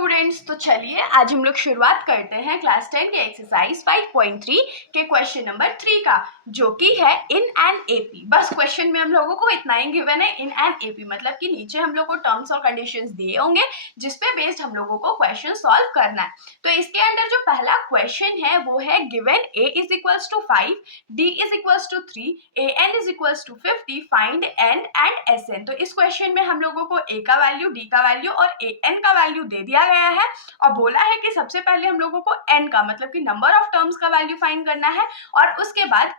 Students, तो चलिए आज हम लोग शुरुआत करते हैं क्लास 10 के एक्सरसाइज 5.3 के क्वेश्चन नंबर 3 का, जो कि है इन एन एपी। बस क्वेश्चन में हम लोगों को इतना ही गिवन है, इन एन एपी मतलब कि नीचे हम लोग को टर्म्स और कंडीशंस दिए होंगे जिसपे बेस्ड हम लोगों को क्वेश्चन सॉल्व करना है। तो इसके अंदर जो पहला क्वेश्चन है वो है given a is equals to 5, d is equals to 3, an is equals to 50, find n and sn। तो इस क्वेश्चन में हम लोगों को a का वैल्यू, d का वैल्यू और an का वैल्यू दे दिया गया है और बोला है कि सबसे पहले हम लोगों को n का मतलब कि नंबर ऑफ टर्म्स का वैल्यू फाइंड करना है और उसके बाद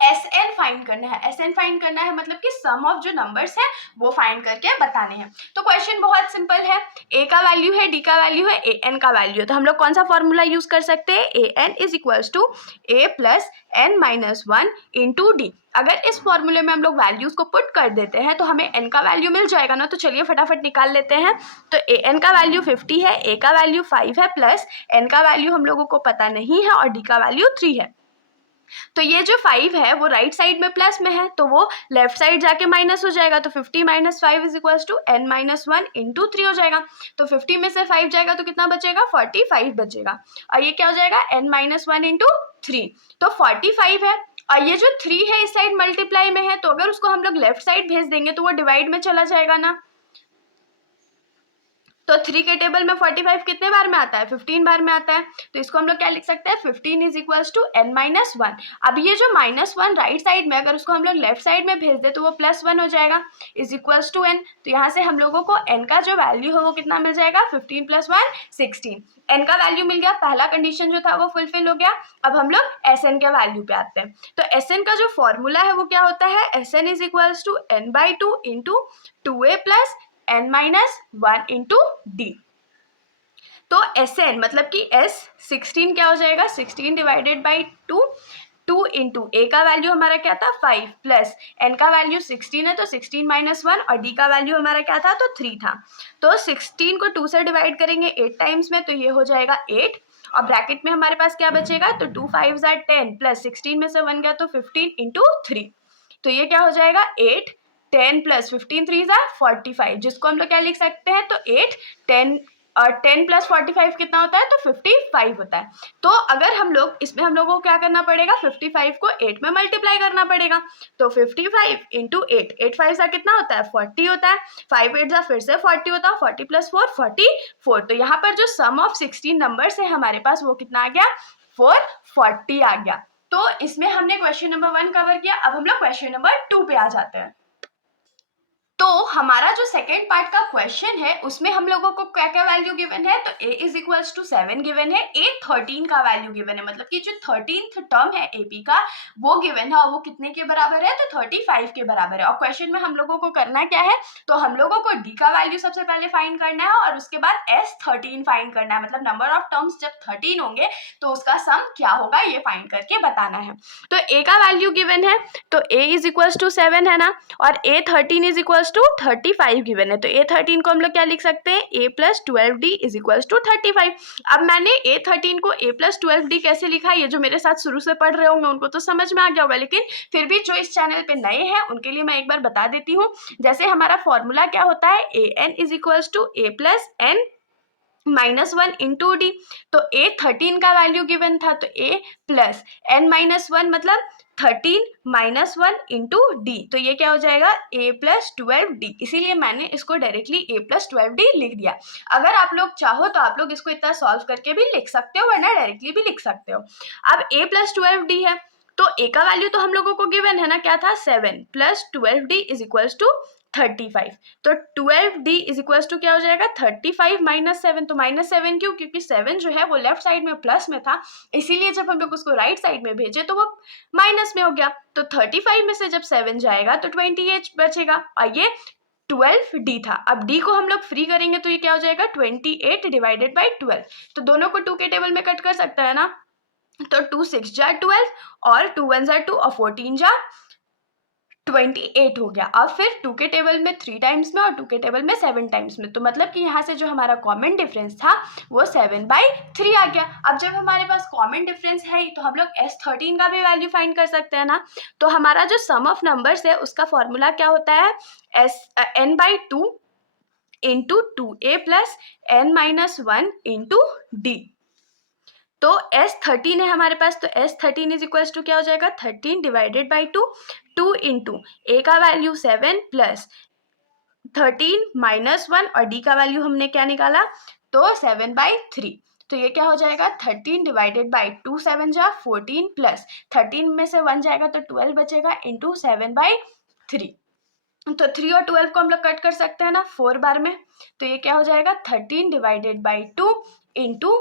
SN फाइंड करना है। SN फाइंड करना है मतलब कि सम ऑफ जो नंबर्स है वो फाइंड करके बताने हैं। तो क्वेश्चन बहुत सिंपल है, a का वैल्यू है, d का वैल्यू है, an का वैल्यू है। तो हम लोग कौन सा फॉर्मूला यूज कर सकते हैं? an is equals to a plus n minus 1 into D. अगर इस फॉर्मूले में हम लोग वैल्यूज को पुट कर देते हैं तो हमें n का वैल्यू मिल जाएगा ना। तो चलिए फटाफट निकाल लेते हैं। तो an का वैल्यू 50 है, a का वैल्यू 5 है, प्लस n का वैल्यू हम लोगों को पता नहीं है और d का वैल्यू 3 है। तो ये जो 5 है वो राइट साइड में प्लस में है तो वो लेफ्ट साइड जाके माइनस हो जाएगा। तो 50 minus 5 is equals to n minus 1 into 3 हो जाएगा। तो 50 में से 5 जाएगा तो कितना बचेगा? 45 बचेगा। और ये क्या हो जाएगा? n माइनस 1 इंटू 3, तो 45 है। और ये जो 3 है इस साइड मल्टीप्लाई में है तो अगर उसको हम लोग लेफ्ट साइड भेज देंगे तो वो डिवाइड में चला जाएगा ना। तो 3 के टेबल में 45 कितने बार में आता है? 15 बार में आता है। तो इसको हम लोग क्या लिख सकते हैं? 15 is equals to n minus 1। अब ये जो माइनस 1 राइट साइड में अगर उसको हम लोग लेफ्ट साइड में भेज दे तो वो प्लस 1 हो जाएगा, इज इक्वल्स टू n। तो यहाँ से हम लोगों को n का जो वैल्यू है वो कितना मिल जाएगा? 15 प्लस 1 16। n का वैल्यू मिल गया, पहला कंडीशन जो था वो फुलफिल हो गया। अब हम लोग sn के वैल्यू पे आते हैं। तो sn का जो फॉर्मूला है वो क्या होता है? sn is equals to n/2 into 2a plus n minus 1 into D. तो Sn मतलब कि S16 क्या हो जाएगा? 16 डिवाइडेड बाई 2 इंटू a का वैल्यू हमारा क्या था? 5 प्लस n का वैल्यू 16 है तो 16 माइनस 1 और d का वैल्यू हमारा क्या था? तो 3 था। तो 16 को 2 से डिवाइड करेंगे 8 टाइम्स में तो ये हो जाएगा 8 और ब्रैकेट में हमारे पास क्या बचेगा? तो 2 5 आर 10 प्लस 16 में से 1 गया तो 15 इंटू 3। तो ये क्या हो जाएगा? 8 10 प्लस 15 3 आर 45, जिसको हम लोग क्या लिख सकते हैं? तो 8 10 और 10 प्लस 45 कितना होता है? तो 55 होता है। तो अगर हम लोग इसमें हम लोगों को क्या करना पड़ेगा? 55 को 8 में मल्टीप्लाई करना पड़ेगा। तो 55 इंटू 8, 8 5 सा कितना होता है? 40 होता है। 5 8 सा फिर से 40 होता है, 40 प्लस 4 44। तो यहाँ पर जो सम ऑफ 16 नंबर्स है हमारे पास वो कितना आ गया? 440 आ गया। तो इसमें हमने क्वेश्चन नंबर 1 कवर किया। अब हम लोग क्वेश्चन नंबर 2 पे आ जाते हैं। तो हमारा जो सेकेंड पार्ट का क्वेश्चन है उसमें हम लोगों को क्या क्या वैल्यू गिवन है? तो a is equals to 7 given है, a 13 का वैल्यू गिवन है, मतलब कि जो 13th टर्म है AP का वो गिवन है और वो कितने के बराबर है? तो 35 के बराबर है। और क्वेश्चन में हम लोगों को करना क्या है? तो हम लोगों को d का वैल्यू सबसे पहले फाइंड करना है और उसके बाद S13 फाइंड करना है, मतलब नंबर ऑफ टर्म्स जब 13 होंगे तो उसका सम क्या होगा ये फाइंड करके बताना है। तो a का वैल्यू गिवन है तो a इज इक्वल्स टू 7 है ना, और a13 is equals to 35 given है। तो a13 को हम लोग क्या लिख सकते हैं? a plus 12d is equals to 35। अब मैंने a13 को a प्लस 12d कैसे लिखा? ये जो मेरे साथ शुरू से पढ़ रहे होंगे उनको तो समझ में आ गया होगा, लेकिन फिर भी जो इस चैनल पे नए हैं उनके लिए मैं एक बार बता देती हूँ। जैसे हमारा फॉर्मूला क्या होता है? an is equals to a plus n minus 1 into D. तो a13 का वैल्यू गिवन था तो a प्लस n माइनस 1 मतलब 13 माइनस 1 इंटू डी। तो ये क्या हो जाएगा? a plus 12d। इसीलिए मैंने इसको डायरेक्टली a प्लस 12d लिख दिया। अगर आप लोग चाहो तो आप लोग इसको इतना सॉल्व करके भी लिख सकते हो वरना डायरेक्टली भी लिख सकते हो। अब a प्लस 12d है तो a का वैल्यू तो हम लोगों को गिवन है ना, क्या था? 7 plus 12d is equals to 35। तो 12d इज इक्वल्स टू क्या हो जाएगा? 35 माइनस 7। तो माइनस 7 क्यों? क्योंकि 7 जो है वो लेफ्ट साइड में प्लस में था, इसीलिए जब हम लोग उसको राइट साइड में भेजे तो वो माइनस में हो गया। तो 35 में से जब 7 जाएगा तो 28 बचेगा और ये 12d था। अब d को हम लोग फ्री करेंगे तो ये क्या हो जाएगा? 28 डिवाइडेड बाई 12। तो दोनों को 2 के टेबल में कट कर सकता है ना। तो 2 6 जा 12 और 2 1 जा 2 और 14 जा 28 हो गया। अब फिर 2 के टेबल में 3 टाइम्स में और 2 के टेबल में 7 टाइम्स में, तो मतलब कि यहाँ से जो हमारा कॉमन डिफरेंस था वो 7/3 आ गया। अब जब हमारे पास कॉमन डिफरेंस है तो हम लोग S13 का भी वैल्यू फाइंड कर सकते हैं ना। तो हमारा जो सम ऑफ नंबर्स है उसका फॉर्मूला क्या होता है? n/2 into 2a plus n minus 1 into D. तो S13 है हमारे पास, तो S13 इज इक्वल्स टू क्या हो जाएगा 13 डिवाइडेड बाई 2 इंटू ए का वैल्यू 7 प्लस 13 माइनस 1 और डी का वैल्यू हमने क्या निकाला तो 7/3। तो ये क्या हो जाएगा 13 डिवाइडेड बाई 2 7 जा 14 प्लस 13 में से 1 जाएगा तो 12 बचेगा इंटू 7/3। तो 3 और 12 को हम लोग कट कर सकते हैं ना 4 बार में। तो ये क्या हो जाएगा 13 डिवाइडेड बाई 2 इंटू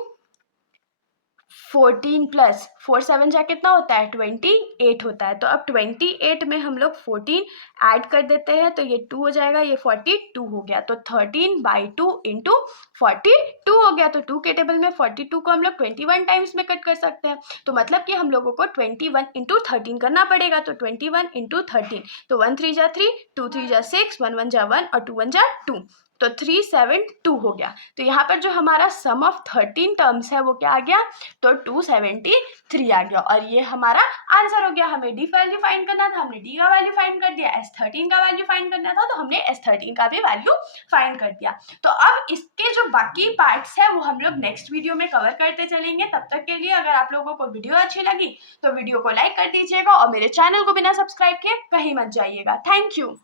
14 प्लस 4 7 जा कितना होता है 28 होता है। तो अब 28 में हम लोग 14 ऐड कर देते हैं तो ये 2 हो जाएगा, ये 42 हो गया। तो 13/2 इंटू 42 हो गया। तो 2 के टेबल में 42 को हम लोग 21 टाइम्स में कट कर सकते हैं। तो मतलब कि हम लोगों को 21 इंटू 13 करना पड़ेगा। तो 21 इंटू 13, तो 1 3 जा 3, 2 3 जा 6, 1 1 जा 1 और 2 1 जा 2, तो 372 हो गया। तो यहाँ पर जो हमारा सम ऑफ 13 टर्म्स है वो क्या आ गया तो 273 आ गया। और ये हमारा आंसर हो गया। हमें डी वैल्यू फाइंड करना था, हमने डी का वैल्यू फाइंड कर दिया। S13 का वैल्यू फाइंड करना था तो हमने S13 का भी वैल्यू फाइंड कर दिया। तो अब इसके जो बाकी पार्ट्स है वो हम लोग नेक्स्ट वीडियो में कवर करते चलेंगे। तब तक के लिए अगर आप लोगों को वीडियो अच्छी लगी तो वीडियो को लाइक कर दीजिएगा और मेरे चैनल को बिना सब्सक्राइब किए कहीं मत जाइएगा। Thank you.